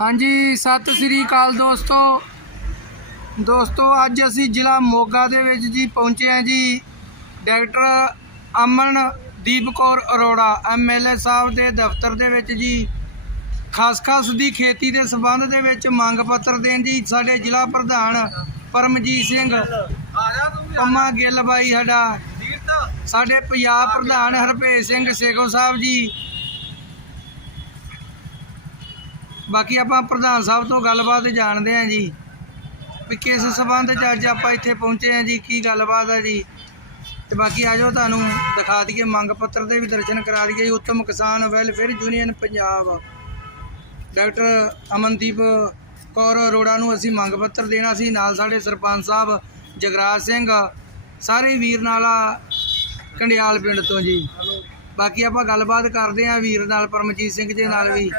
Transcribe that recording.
ਹਾਂਜੀ, ਸਤਿ ਸ੍ਰੀ ਅਕਾਲ ਦੋਸਤੋ। ਦੋਸਤੋ, ਅੱਜ ਅਸੀਂ ਜ਼ਿਲ੍ਹਾ ਮੋਗਾ ਦੇ ਵਿੱਚ ਜੀ ਪਹੁੰਚੇ ਹਾਂ ਜੀ। ਡਾਕਟਰ ਅਮਨਦੀਪ ਕੌਰ ਅਰੋੜਾ ਐਮਐਲਏ ਸਾਹਿਬ ਦੇ ਦਫ਼ਤਰ ਦੇ ਵਿੱਚ ਜੀ। ਖਸਖਸ ਦੀ ਖੇਤੀ ਦੇ ਸਬੰਧ ਦੇ ਵਿੱਚ ਮੰਗ ਪੱਤਰ ਦੇਣ ਜੀ। ਸਾਡੇ ਜ਼ਿਲ੍ਹਾ ਪ੍ਰਧਾਨ ਪਰਮਜੀਤ ਸਿੰਘ ਪੰਮਾ ਗਿੱਲ ਬਾਈ ਸਾਡਾ। ਸਾਡੇ ਪੰਜਾਬ ਪ੍ਰਧਾਨ ਹਰਭੇਜ ਸਿੰਘ ਸੇਗੋ ਸਾਹਿਬ ਜੀ। ਬਾਕੀ ਆਪਾਂ ਪ੍ਰਧਾਨ ਸਾਹਿਬ ਤੋਂ ਗੱਲਬਾਤ ਜਾਣਦੇ ਹਾਂ ਜੀ ਵੀ ਕਿਸ ਸਬੰਧ 'ਚ ਅੱਜ ਆਪਾਂ ਇੱਥੇ ਪਹੁੰਚੇ ਹਾਂ ਜੀ, ਕੀ ਗੱਲਬਾਤ ਆ ਜੀ? ਤੇ ਬਾਕੀ ਆਜੋ ਤੁਹਾਨੂੰ ਦਿਖਾ ਦਈਏ, ਮੰਗ ਪੱਤਰ ਦੇ ਵੀ ਦਰਸ਼ਨ ਕਰਾ ਦਈਏ ਜੀ, Uttam Kisan welfare union Punjab. Doctor Amandeep Kaur Arora ਨੂੰ ਅਸੀਂ ਮੰਗ ਪੱਤਰ ਦੇਣਾ ਸੀ, ਨਾਲ ਸਾਡੇ ਸਰਪੰਚ ਸਾਹਿਬ ਜਗਰਾਜ ਸਿੰਘ, ਸਾਰੇ ਵੀਰ ਨਾਲ ਆ ਕੰਡਿਆਲ ਪਿੰਡ ਤੋਂ ਜੀ। ਬਾਕੀ ਆਪਾਂ ਗੱਲਬਾਤ ਕਰਦੇ ਆਂ ਵੀਰ ਨਾਲ, ਪਰਮਜੀਤ ਸਿੰਘ ਜੀ ਨਾਲ ਵੀ।